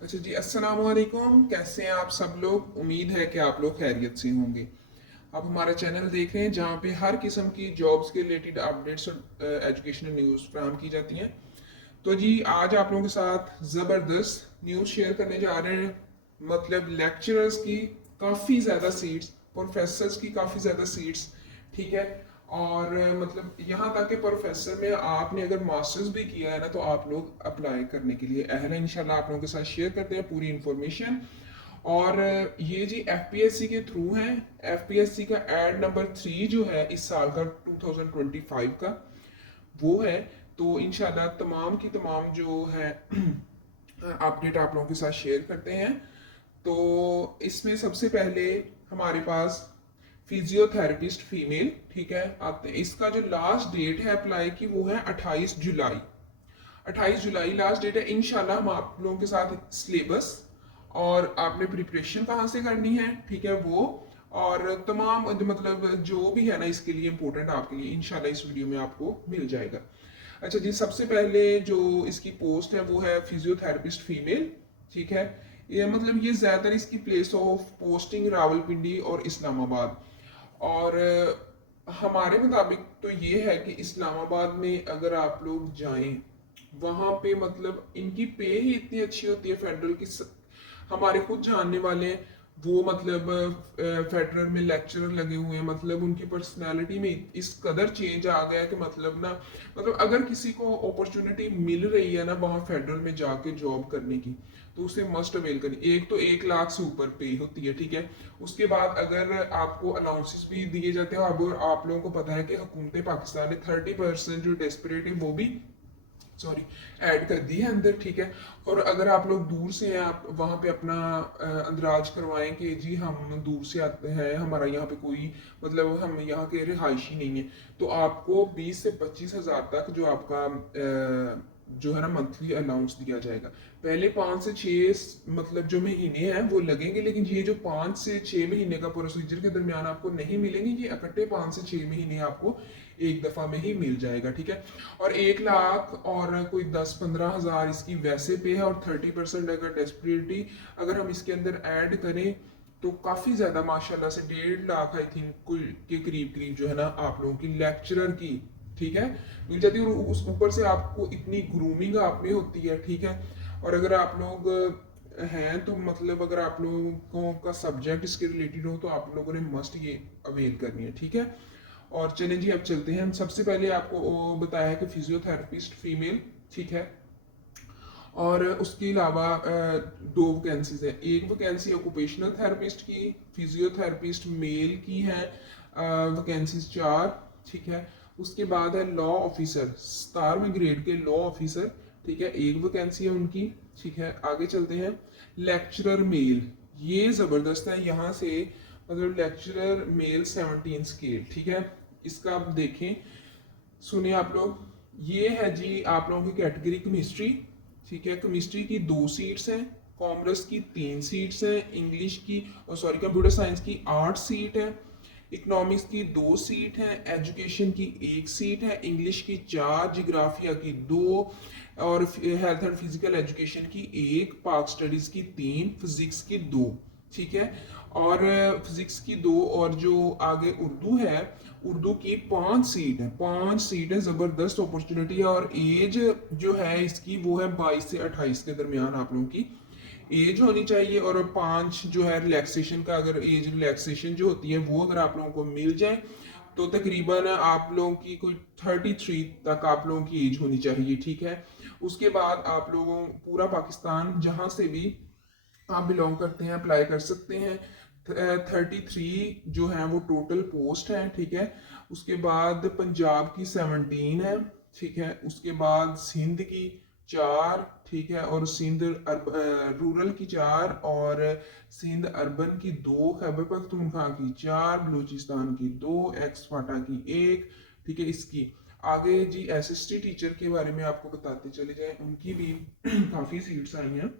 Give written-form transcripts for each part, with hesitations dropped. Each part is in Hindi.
अच्छा जी, अस्सलाम वालेकुम। कैसे हैं आप सब लोग? उम्मीद है कि आप लोग खैरियत से होंगे। आप हमारा चैनल देख रहे हैं जहाँ पे हर किस्म की जॉब्स के रिलेटेड अपडेट्स और एजुकेशनल न्यूज़ फराहम की जाती हैं। तो जी आज आप लोगों के साथ ज़बरदस्त न्यूज़ शेयर करने जा रहे हैं। मतलब लेक्चरर्स की काफ़ी ज़्यादा सीट्स, प्रोफेसर्स की काफ़ी ज़्यादा सीट्स, ठीक है। और मतलब यहाँ तक कि प्रोफेसर में आपने अगर मास्टर्स भी किया है ना तो आप लोग अप्लाई करने के लिए अहल हैं। इंशाल्लाह आप लोगों के साथ शेयर करते हैं पूरी इन्फॉर्मेशन। और ये जी एफपीएससी के थ्रू हैं। एफपीएससी का एड नंबर 3 जो है इस साल का 2025 का वो है। तो इंशाल्लाह तमाम की तमाम जो है अपडेट आप लोगों के साथ शेयर करते हैं। तो इसमें सबसे पहले हमारे पास फिजियोथेरेपिस्ट फीमेल, ठीक है, आते हैं। इसका जो लास्ट डेट है अप्लाई की वो है 28 जुलाई। 28 जुलाई लास्ट डेट है। इंशाल्लाह हम आप लोगों के साथ सिलेबस और आपने प्रिपरेशन कहाँ से करनी है, ठीक है, वो और तमाम मतलब जो भी है ना इसके लिए इम्पोर्टेंट आपके लिए इंशाल्लाह इस वीडियो में आपको मिल जाएगा। अच्छा जी, सबसे पहले जो इसकी पोस्ट है वो है फिजियोथेरेपिस्ट फीमेल, ठीक है। ये मतलब ये ज़्यादातर इसकी प्लेस ऑफ पोस्टिंग रावलपिंडी और इस्लामाबाद। और हमारे मुताबिक तो ये है कि इस्लामाबाद में अगर आप लोग जाएं वहाँ पे मतलब इनकी पे ही इतनी अच्छी होती है फेडरल की। हमारे खुद जानने वाले हैं, वो मतलब फेडरल में लेक्चरर लगे हुए हैं। मतलब उनकी पर्सनालिटी में इस कदर चेंज आ गया है कि मतलब ना, मतलब अगर किसी को अपॉर्चुनिटी मिल रही है ना वहाँ फेडरल में जाके जॉब करने की तो उसे मस्ट अवेल करें। एक तो 1 लाख से ऊपर पे होती है, ठीक है। उसके बाद अगर आपको अलाउंसेस भी दिए जाते हैं। अब आप लोगों को पता है कि हुकूमत पाकिस्तान ने 30% जो डेस्परेट है वो भी सॉरी ऐड कर दी है अंदर, ठीक है। और अगर आप लोग दूर से हैं, आप वहाँ पे अपना अंदराज करवाएं कि जी हम दूर से आते हैं, हमारा यहाँ पे कोई मतलब हम यहाँ के रिहायशी नहीं है, तो आपको 20 से 25 हज़ार तक जो आपका जो है ना मंथली अलाउंस दिया जाएगा। पहले 5 से 6 मतलब जो महीने हैं वो लगेंगे, लेकिन ये जो 5 से 6 महीने का प्रोसीजर के दरमियान आपको नहीं मिलेंगे, ये इकट्ठे 5 से 6 महीने आपको एक दफा में ही मिल जाएगा, ठीक है। और 1 लाख और कोई 10-15 हज़ार इसकी वैसे पे है, और 30% अगर डेस्परेटी अगर हम इसके अंदर ऐड करें तो काफ़ी ज़्यादा माशाल्लाह से 1.5 लाख आई थिंक कुल के करीब करीब जो है ना आप लोगों की लेक्चरर की, ठीक है, मिल जाती है। और उस ऊपर से आपको इतनी ग्रूमिंग आप में होती है, ठीक है। और अगर आप लोग हैं तो मतलब अगर आप लोगों का सब्जेक्ट इसके रिलेटेड हो तो आप लोगों ने मस्ट ये अवेल करनी है, ठीक है। और चलें जी अब चलते हैं। हम सबसे पहले आपको बताया है कि फिजियोथेरेपिस्ट फीमेल, ठीक है। और उसके अलावा 2 वैकेंसीज है। एक वैकेंसी ऑक्यूपेशनल थेरेपिस्ट की, फिजियोथेरेपिस्ट मेल की है, वैकेंसीज 4, ठीक है। उसके बाद है लॉ ऑफिसर, 17वें ग्रेड के लॉ ऑफिसर, ठीक है, एक वैकेंसी है उनकी, ठीक है। आगे चलते हैं। लेक्चरर मेल, ये ज़बरदस्त है यहाँ से, मतलब लेक्चरर मेल 17 स्केल, ठीक है। इसका आप देखें, सुनिए आप लोग। ये है जी आप लोगों की कैटेगरी केमिस्ट्री, ठीक है। केमिस्ट्री की 2 सीट्स हैं, कॉमर्स की 3 सीट्स हैं, इंग्लिश की और सॉरी कंप्यूटर साइंस की 8 सीट है, इकोनॉमिक्स की 2 सीट है, एजुकेशन की 1 सीट है, इंग्लिश की 4, जिग्राफिया की 2, और हेल्थ एंड फिजिकल एजुकेशन की 1, पाक स्टडीज की 3, फिजिक्स की 2, ठीक है। और फिजिक्स की 2, और जो आगे उर्दू है, उर्दू की 5 सीट है, 5 सीट है। जबरदस्त अपॉर्चुनिटी है। और एज जो है इसकी वो है 22 से 28 के दरमियान आप लोगों की एज होनी चाहिए। और 5 जो है रिलैक्सेशन का, अगर एज रिलैक्सेशन जो होती है वो अगर आप लोगों को मिल जाए तो तकरीबन आप लोगों की कोई 33 तक आप लोगों की एज होनी चाहिए, ठीक है। उसके बाद आप लोगों पूरा पाकिस्तान जहां से भी आप बिलोंग करते हैं अप्लाई कर सकते हैं। 33 जो है वो टोटल पोस्ट है, ठीक है। उसके बाद पंजाब की 17 है, ठीक है। उसके बाद सिंध की 4, ठीक है, और सिंध रूरल की 4, और सिंध अर्बन की 2, खैबर पख्तूनख्वा की 4, बलूचिस्तान की 2, एक्सवाटा की 1, ठीक है। इसकी आगे जी एसएसटी टीचर के बारे में आपको बताते चले जाए, उनकी भी काफ़ी सीट्स आई हैं।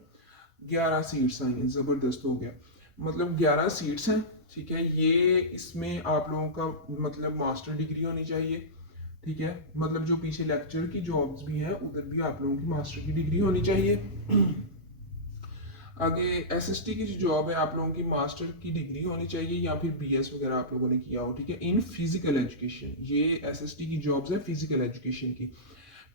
11 सीट्स आई हैं, ज़बरदस्त हो गया। मतलब 11 सीट्स हैं, ठीक है। ये इसमें आप लोगों का मतलब मास्टर डिग्री होनी चाहिए, ठीक है। मतलब जो पीछे लेक्चर की जॉब्स भी हैं उधर भी आप लोगों की मास्टर की डिग्री होनी चाहिए। आगे एसएसटी की जो जॉब है, आप लोगों की मास्टर की डिग्री होनी चाहिए या फिर बीएस वगैरह आप लोगों ने किया हो, ठीक है, इन फिजिकल एजुकेशन। ये एसएसटी की जॉब्स है फिजिकल एजुकेशन की,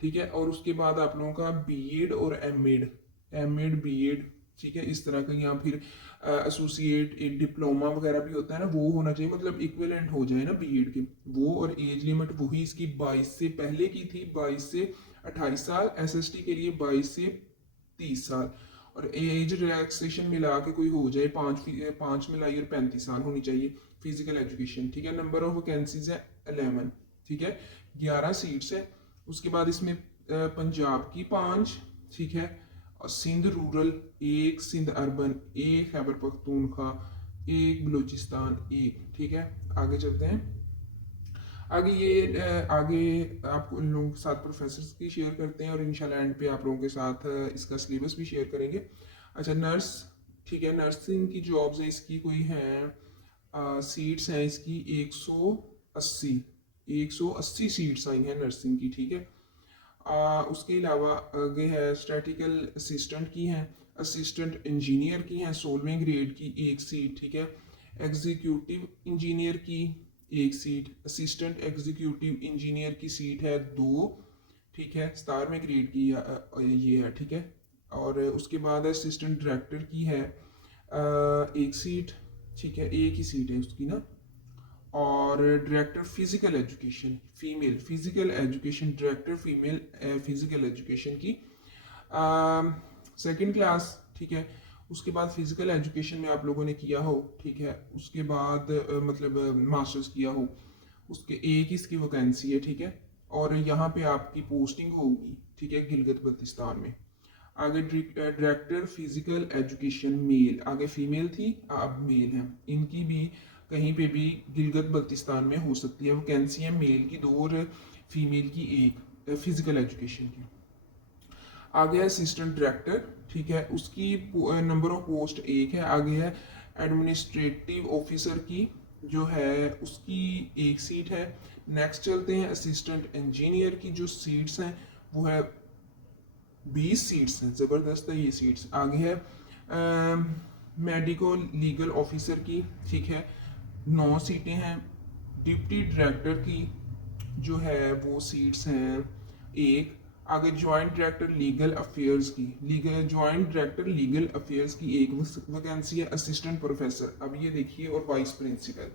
ठीक है। और उसके बाद आप लोगों का बीएड और एमएड, एमएड बीएड, ठीक है, इस तरह का, या फिर एसोसिएट, एक डिप्लोमा वगैरह भी होता है ना, वो होना चाहिए, मतलब इक्विवेलेंट हो जाए ना बीएड के वो। और एज लिमिट वही इसकी 22 से पहले की थी, 22 से 28 साल, एसएसटी के लिए 22 से 30 साल। और एज रिलैक्सेशन मिला के कोई हो जाए, पाँच मिलाई और 35 साल होनी चाहिए फिजिकल एजुकेशन, ठीक है। नंबर ऑफ वैकेंसीज है 11, ठीक है, 11 सीट्स है। उसके बाद इसमें पंजाब की 5, ठीक है, और सिंध रूरल 1, सिंध अर्बन 1, खैबर पख्तूनख्वा 1, बलूचिस्तान 1, ठीक है। आगे चलते हैं। आगे आगे आपको इन लोगों के साथ प्रोफेसर्स की शेयर करते हैं, और इंशाल्लाह एंड पे आप लोगों के साथ इसका सिलेबस भी शेयर करेंगे। अच्छा, नर्स, ठीक है, नर्सिंग की जॉब्स है, इसकी कोई हैं सीट्स हैं इसकी 180 सीट्स आई हैं नर्सिंग की, ठीक है। उसके अलावा आगे है स्टैटिकल असिस्टेंट की हैं, असिस्टेंट इंजीनियर की हैं 16वें ग्रेड की 1 सीट, ठीक है। एग्जीक्यूटिव इंजीनियर की 1 सीट, असिस्टेंट एग्जीक्यूटिव इंजीनियर की सीट है 2, ठीक है, 17वें ग्रेड की ये है, ठीक है। और उसके बाद असिस्टेंट डायरेक्टर की है 1 सीट, ठीक है, एक ही सीट है उसकी ना। और director physical education female, physical education director female physical education की 2nd क्लास, ठीक है। उसके बाद फिजिकल एजुकेशन में आप लोगों ने किया हो, ठीक है, उसके बाद मतलब मास्टर्स किया हो, उसके एक ही इसकी वैकेंसी है, ठीक है। और यहाँ पे आपकी पोस्टिंग होगी, ठीक है, गिलगित बल्तिस्तान में। आगे डायरेक्टर फिजिकल एजुकेशन मेल, आगे फीमेल थी अब मेल है, इनकी भी कहीं पे भी गिलगित बल्तिस्तान में हो सकती है वैकेंसी है, मेल की 2 और फीमेल की 1 फिजिकल एजुकेशन की। आगे है असिस्टेंट डायरेक्टर, ठीक है, उसकी नंबर ऑफ पोस्ट 1 है। आगे है एडमिनिस्ट्रेटिव ऑफिसर की जो है उसकी 1 सीट है। नेक्स्ट चलते हैं असिस्टेंट इंजीनियर की जो सीट्स हैं वो है 20 सीट्स हैं, ज़बरदस्त है ये सीट्स। आगे है मेडिको लीगल ऑफिसर की, ठीक है, 9 सीटें हैं। डिप्टी डायरेक्टर की जो है वो सीट्स हैं 1। आगे जॉइंट डायरेक्टर लीगल अफेयर्स की, जॉइंट डायरेक्टर लीगल अफेयर्स की 1 वैकेंसी है। असिस्टेंट प्रोफेसर, अब ये देखिए, और वाइस प्रिंसिपल,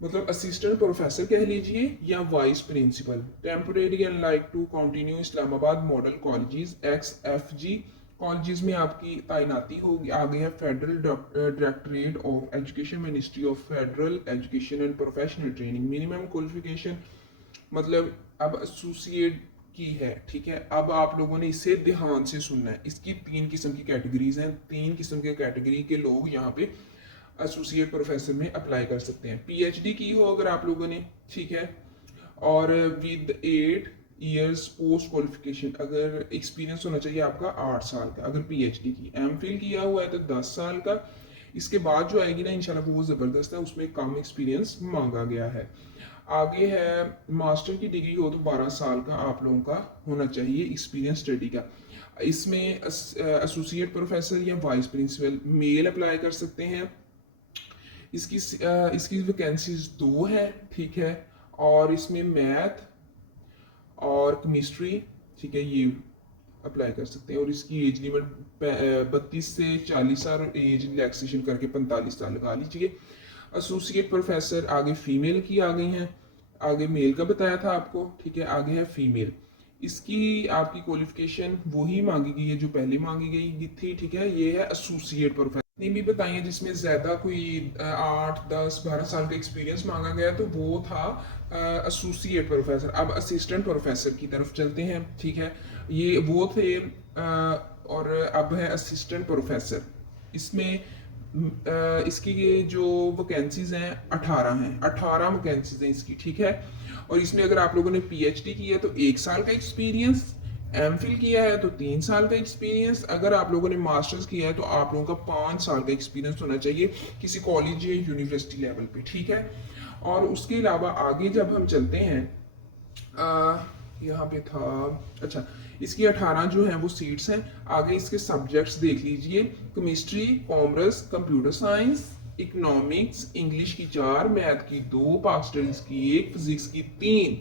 मतलब असिस्टेंट प्रोफेसर कह लीजिए या vice principal. Temporary and like to continue Islamabad model colleges XFG colleges में आपकी तैनाती होगी। आगे है federal directorate of education, ministry of federal education and professional training. Minimum qualification मतलब अब एसोसिएट की है, ठीक है। अब आप लोगों ने इसे ध्यान से सुनना है, इसकी 3 किस्म की कैटेगरीज हैं, 3 किस्म के कैटेगरी के लोग यहाँ पे एसोसिएट प्रोफेसर में अप्लाई कर सकते हैं। पीएचडी की हो अगर आप लोगों ने, ठीक है, और विद 8 ईयर्स पोस्ट क्वालिफिकेशन, अगर एक्सपीरियंस होना चाहिए आपका 8 साल का। अगर पीएचडी की, एमफिल किया हुआ है तो 10 साल का। इसके बाद जो आएगी ना इंशाल्लाह वो ज़बरदस्त है, उसमें कम एक्सपीरियंस मांगा गया है। आगे है मास्टर की डिग्री हो तो 12 साल का आप लोगों का होना चाहिए एक्सपीरियंस स्टडी का। इसमें एसोसिएट प्रोफेसर या वाइस प्रिंसिपल मेल अप्लाई कर सकते हैं। इसकी वैकेंसीज 2 है, ठीक है। और इसमें मैथ और केमिस्ट्री, ठीक है, ये अप्लाई कर सकते हैं। और इसकी एज लिमिट 32 से 40 साल और एज रिलैक्सेशन करके 45 साल लगा लीजिए। एसोसिएट प्रोफेसर आगे फीमेल की आ गई हैं, आगे मेल का बताया था आपको, ठीक है। आगे है फीमेल, इसकी आपकी क्वालिफिकेशन वही मांगी गई है जो पहले मांगी गई थी, ठीक है। ये है एसोसिएट प्रोफेसर। नहीं भी बताइए जिसमें ज़्यादा कोई 8, 10, 12 साल का एक्सपीरियंस मांगा गया तो वो था एसोसिएट प्रोफेसर। अब असिस्टेंट प्रोफेसर की तरफ चलते हैं, ठीक है। ये वो थे और अब है असिस्टेंट प्रोफेसर। इसमें इसकी ये जो वैकेंसीज हैं 18 हैं, 18 वैकेंसीज हैं इसकी, ठीक है। और इसमें अगर आप लोगों ने पीएचडी की है तो 1 साल का एक्सपीरियंस, एमफिल किया है तो 3 साल का एक्सपीरियंस, अगर आप लोगों ने मास्टर्स किया है तो आप लोगों का 5 साल का एक्सपीरियंस होना चाहिए किसी कॉलेज या यूनिवर्सिटी लेवल पे, ठीक है। और उसके अलावा आगे जब हम चलते हैं यहाँ पे था, अच्छा, इसकी 18 जो है वो सीट्स हैं। आगे इसके सब्जेक्ट्स देख लीजिए, chemistry, commerce, computer science, economics, English की 4, मैथ की 2, पाक स्टडीज की 1, फिजिक्स की 3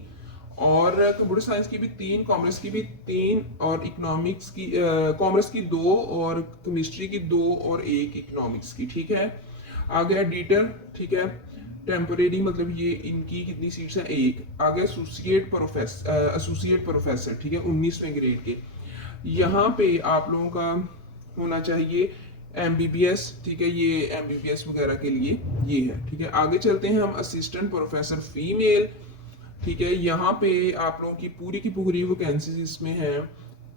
और कंप्यूटर साइंस की भी 3, कॉमर्स की भी 3 और इकोनॉमिक्स की कॉमर्स की 2 और केमिस्ट्री की 2 और 1 इकोनॉमिक्स की। ठीक है, आ गया डिटेल। ठीक है, टेम्परेरी मतलब ये इनकी कितनी सीट्स हैं, 1। आगे एसोसिएट प्रोफेसर, ठीक है, 19वें ग्रेड के। यहाँ पे आप लोगों का होना चाहिए एमबीबीएस। ठीक है, ये एमबीबीएस वगैरह के लिए ये है। ठीक है, आगे चलते हैं हम असिस्टेंट प्रोफेसर फीमेल। ठीक है, यहाँ पे आप लोगों की पूरी वैकेंसीज इसमें है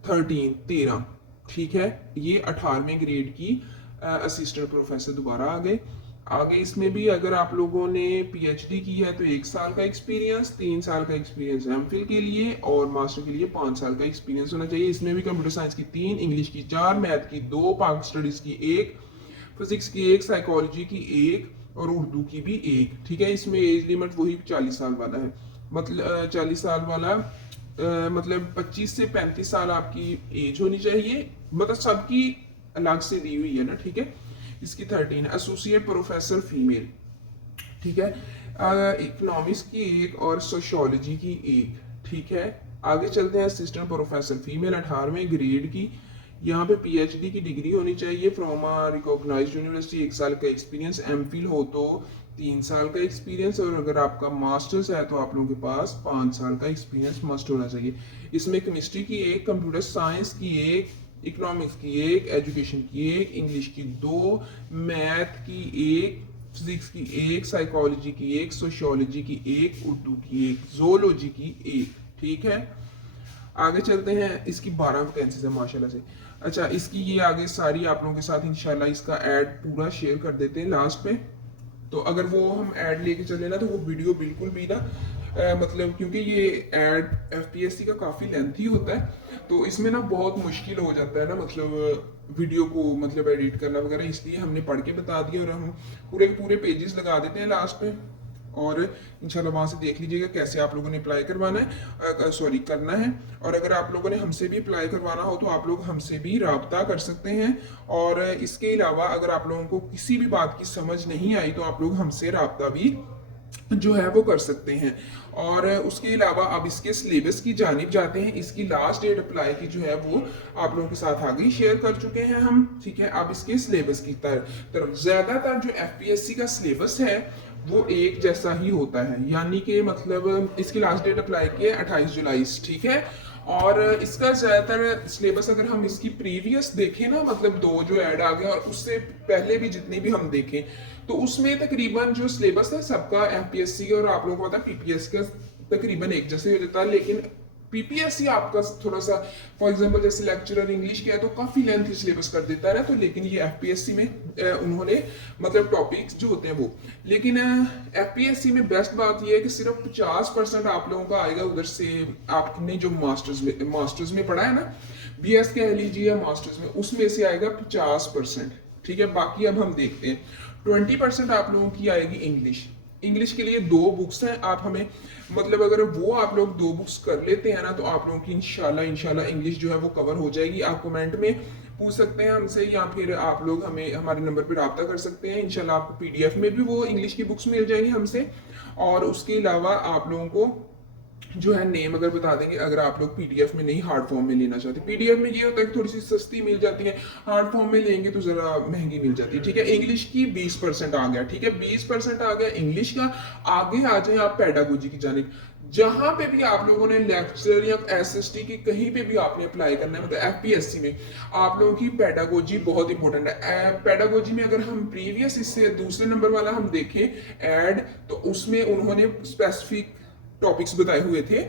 13। ठीक है, ये 18वें ग्रेड की असिस्टेंट प्रोफेसर दोबारा आ गए। आगे इसमें भी अगर आप लोगों ने पीएचडी की है तो 1 साल का एक्सपीरियंस, 3 साल का एक्सपीरियंस एमफिल के लिए और मास्टर के लिए 5 साल का एक्सपीरियंस होना चाहिए। इसमें भी कंप्यूटर साइंस की 3, इंग्लिश की 4, मैथ की 2, पाक स्टडीज की 1, फिजिक्स की 1, साइकोलॉजी की 1 और उर्दू की भी 1। ठीक है, इसमें एज लिमिट वही 40 साल वाला है, मतलब 40 साल वाला मतलब 25 से 35 साल आपकी एज होनी चाहिए, मतलब सबकी अलग से दी हुई है ना। ठीक है, इसकी 13। एसोसिएट प्रोफेसर फीमेल, ठीक है, इकोनॉमिक्स की 1 और सोशियोलॉजी की 1। ठीक है, आगे चलते हैं असिस्टेंट प्रोफेसर फीमेल 18वें ग्रेड की। यहाँ पे पीएचडी की डिग्री होनी चाहिए फ्रॉम अ रिकॉग्नाइज्ड यूनिवर्सिटी, 1 साल का एक्सपीरियंस, एमफिल हो तो 3 साल का एक्सपीरियंस और अगर आपका मास्टर्स है तो आप लोगों के पास 5 साल का एक्सपीरियंस मस्ट होना चाहिए। इसमें केमिस्ट्री की 1, कंप्यूटर साइंस की 1, इकोनॉमिक्स की 1, एजुकेशन की 1, इंग्लिश की 2, मैथ की 1, फिजिक्स की 1, साइकोलॉजी की 1, सोशियोलॉजी की 1, उर्दू की 1, जोलॉजी की 1। ठीक है, आगे चलते हैं। इसकी 12 वैकेंसीज है माशाल्लाह से। अच्छा, इसकी ये आगे सारी आप लोगों के साथ इंशाल्लाह इसका ऐड पूरा शेयर कर देते हैं लास्ट पे। तो अगर वो हम ऐड लेके चले ना तो वो वीडियो बिल्कुल भी ना मतलब क्योंकि ये ऐड एफपीएससी का काफ़ी लेंथी होता है तो इसमें ना बहुत मुश्किल हो जाता है ना, मतलब वीडियो को मतलब एडिट करना वगैरह, इसलिए हमने पढ़ के बता दिया और हम पूरे पूरे पेजेस लगा देते हैं लास्ट पे और इंशाल्लाह वहाँ से देख लीजिएगा कैसे आप लोगों ने अप्लाई करवाना है, सॉरी करना है। और अगर आप लोगों ने हमसे भी अप्लाई करवाना हो तो आप लोग हमसे भी राब्ता कर सकते हैं। और इसके अलावा अगर आप लोगों को किसी भी बात की समझ नहीं आई तो आप लोग हमसे राब्ता भी जो है वो कर सकते हैं। और उसके अलावा अब इसके सिलेबस की जानिब जाते हैं। इसकी लास्ट डेट अप्लाई की जो है वो आप लोगों के साथ आगे ही शेयर कर चुके हैं हम। ठीक है, अब इसके सिलेबस की तरफ ज्यादातर जो एफपीएससी का सिलेबस है वो एक जैसा ही होता है, यानी कि मतलब इसकी लास्ट डेट अप्लाई की है 28 जुलाई। ठीक है, और इसका ज्यादातर सिलेबस अगर हम इसकी प्रीवियस देखें ना, मतलब 2 जो ऐड आ गया और उससे पहले भी जितनी भी हम देखें तो उसमें तकरीबन जो सिलेबस है सबका एमपीएससी का और आप लोगों को पता है पीपीएससी का तकरीबन एक जैसे हो जाता है। लेकिन पीपीएससी आपका थोड़ा सा फॉर एग्जांपल जैसे लेक्चरर इंग्लिश के है तो काफी लेंथी सिलेबस कर देता है ना, तो लेकिन ये एफपीएससी में उन्होंने मतलब टॉपिक्स जो होते हैं वो, लेकिन एफपीएससी में बेस्ट बात ये है कि सिर्फ 50% आप लोगों का आएगा उधर से, आपने जो मास्टर्स में पढ़ा है ना, बीएस कह लीजिए या मास्टर्स में, उसमें से आएगा 50%। ठीक है, बाकी अब हम देखते हैं 20% आप लोगों की आएगी इंग्लिश के लिए 2 बुक्स हैं। आप हमें मतलब अगर वो आप लोग 2 बुक्स कर लेते हैं ना तो आप लोगों की इंशाल्लाह इंग्लिश जो है वो कवर हो जाएगी। आप कमेंट में पूछ सकते हैं हमसे या फिर आप लोग हमें हमारे नंबर पर रब्ता कर सकते हैं। इंशाल्लाह आपको पीडीएफ में भी वो इंग्लिश की बुक्स मिल जाएंगी हमसे। और उसके अलावा आप लोगों को जो है नेम अगर बता देंगे, अगर आप लोग पीडीएफ में नहीं हार्ड फॉर्म में लेना चाहते। पीडीएफ में ये होता है कि थोड़ी सी सस्ती मिल जाती है, हार्ड फॉर्म में लेंगे तो जरा महंगी मिल जाती है। ठीक है, इंग्लिश की 20% आ गया। ठीक है, 20% आ गया इंग्लिश का। आगे आ जाए आप पेडागोजी की जानिब, जहां पे भी आप लोगों ने लेक्चर या एसएसटी की कहीं पे भी आपने अप्लाई करना है, मतलब एफपीएससी में आप लोगों की पेडागोजी बहुत इंपॉर्टेंट है। पेडागोजी में अगर हम प्रीवियस इससे दूसरे नंबर वाला हम देखें ऐड, तो उसमें उन्होंने स्पेसिफिक टॉपिक्स बताए हुए थे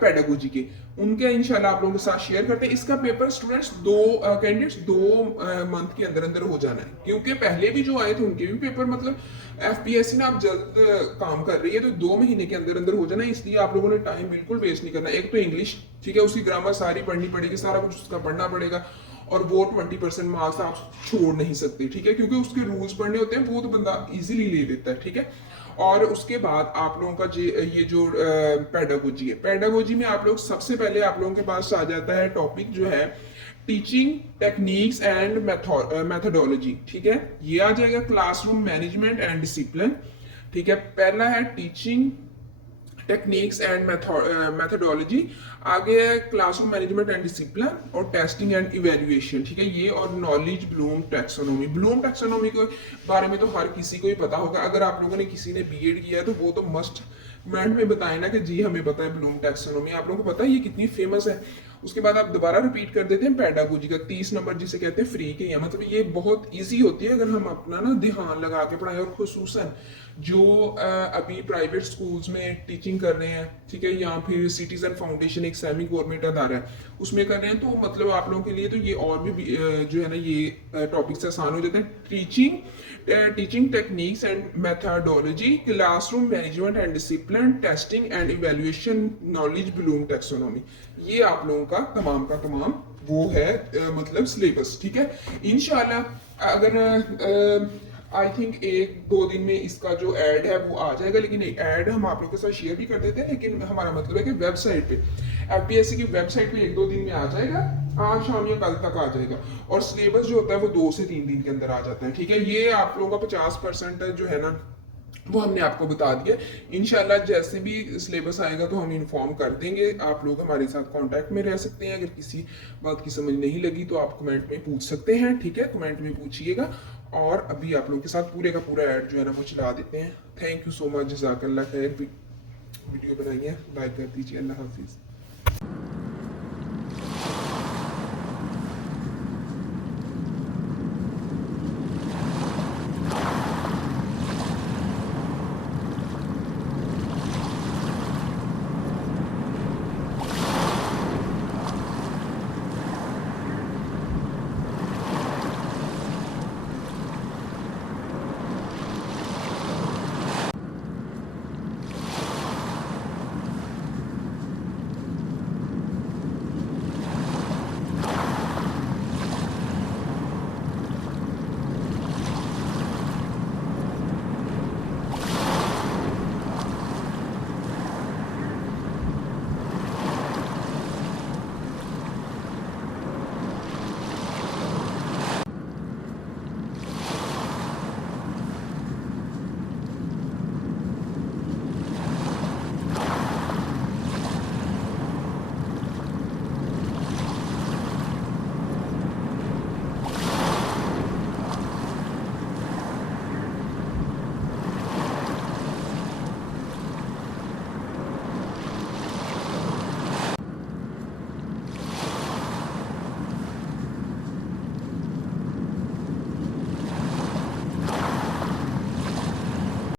पेडागोजी के, उनके इंशाल्लाह आप लोगों के साथ शेयर करते हैं। इसका पेपर स्टूडेंट्स 2 कैंडिडेट्स 2 मंथ के अंदर अंदर हो जाना है, क्योंकि पहले भी जो आए थे उनके भी पेपर मतलब एफपीएससी ना आप जल्द काम कर रही है तो 2 महीने के अंदर अंदर हो जाना है। इसलिए आप लोगों ने टाइम बिल्कुल वेस्ट नहीं करना। एक तो इंग्लिश, ठीक है, उसकी ग्रामर सारी पढ़नी पड़ेगी, सारा कुछ उसका पढ़ना पड़ेगा और वो 20% मार्क्स आप छोड़ नहीं सकते। ठीक है, क्योंकि उसके रूल्स पढ़ने होते हैं, वो तो बंदा इजीली ले लेता है। ठीक है, और उसके बाद आप लोगों का ये जो पेडागोजी है, पेडागोजी में आप लोग सबसे पहले आप लोगों के पास आ जाता है टॉपिक जो है टीचिंग टेक्निक्स एंड मेथोडोलॉजी। ठीक है, ये आ जाएगा क्लासरूम मैनेजमेंट एंड डिसिप्लिन। ठीक है, पहला है टीचिंग टेक्निक्स एंड मेथोडोलॉजी, आगे है क्लासरूम मैनेजमेंट एंड डिसिप्लिन और टेस्टिंग एंड इवेल्युएशन। ठीक है, ये और knowledge Bloom taxonomy. Bloom taxonomy के बारे में तो हर किसी को ही पता होगा, अगर आप लोगों ने किसी ने बीएड किया है तो वो तो मस्ट कमेंट में बताए ना कि जी हमें पता है ब्लूम टैक्सोनॉमी। आप लोगों को पता है ये कितनी फेमस है। उसके बाद आप दोबारा रिपीट कर देते हैं पेडागोजी का 30 नंबर जिसे कहते हैं फ्री के, या मतलब ये बहुत इजी होती है अगर हम अपना ना ध्यान लगा के पढ़ाएं, और खुसूसन जो अभी प्राइवेट स्कूल्स में टीचिंग कर रहे हैं, ठीक है, या फिर सिटीजन फाउंडेशन एक सेमी गवर्नमेंट अदारा है उसमें कर रहे हैं, तो मतलब आप लोगों के लिए तो ये और भी जो है ना ये टॉपिक्स आसान हो जाते हैं। Teaching techniques and methodology, classroom management and discipline, testing and evaluation, knowledge Bloom taxonomy, ये आप लोगों का तमाम वो है मतलब सिलेबस। ठीक है, इंशाल्लाह अगर आई थिंक 1-2 दिन में इसका जो ऐड है वो आ जाएगा, लेकिन ऐड हम आप लोगों के साथ शेयर भी कर देते हैं, लेकिन हमारा मतलब है कि वेबसाइट पे एफपीएससी की वेबसाइट पे 1-2 दिन में आ जाएगा, आज शाम या कल तक आ जाएगा। और सिलेबस जो होता है वो 2 से 3 दिन के अंदर आ जाता है। ठीक है, ये आप लोगों का 50% जो है ना वो हमने आपको बता दिया। इंशाल्लाह जैसे भी सिलेबस आएगा तो हम इन्फॉर्म कर देंगे। आप लोग हमारे साथ कांटेक्ट में रह सकते हैं, अगर किसी बात की समझ नहीं लगी तो आप कमेंट में पूछ सकते हैं। ठीक है, कमेंट में पूछिएगा, और अभी आप लोगों के साथ पूरे का पूरा ऐड जो है ना वो चला देते हैं। थैंक यू सो मच, जज़ाकल्लाह खैर। वीडियो बनाइए, लाइक कर दीजिए। अल्लाह हाफिज़।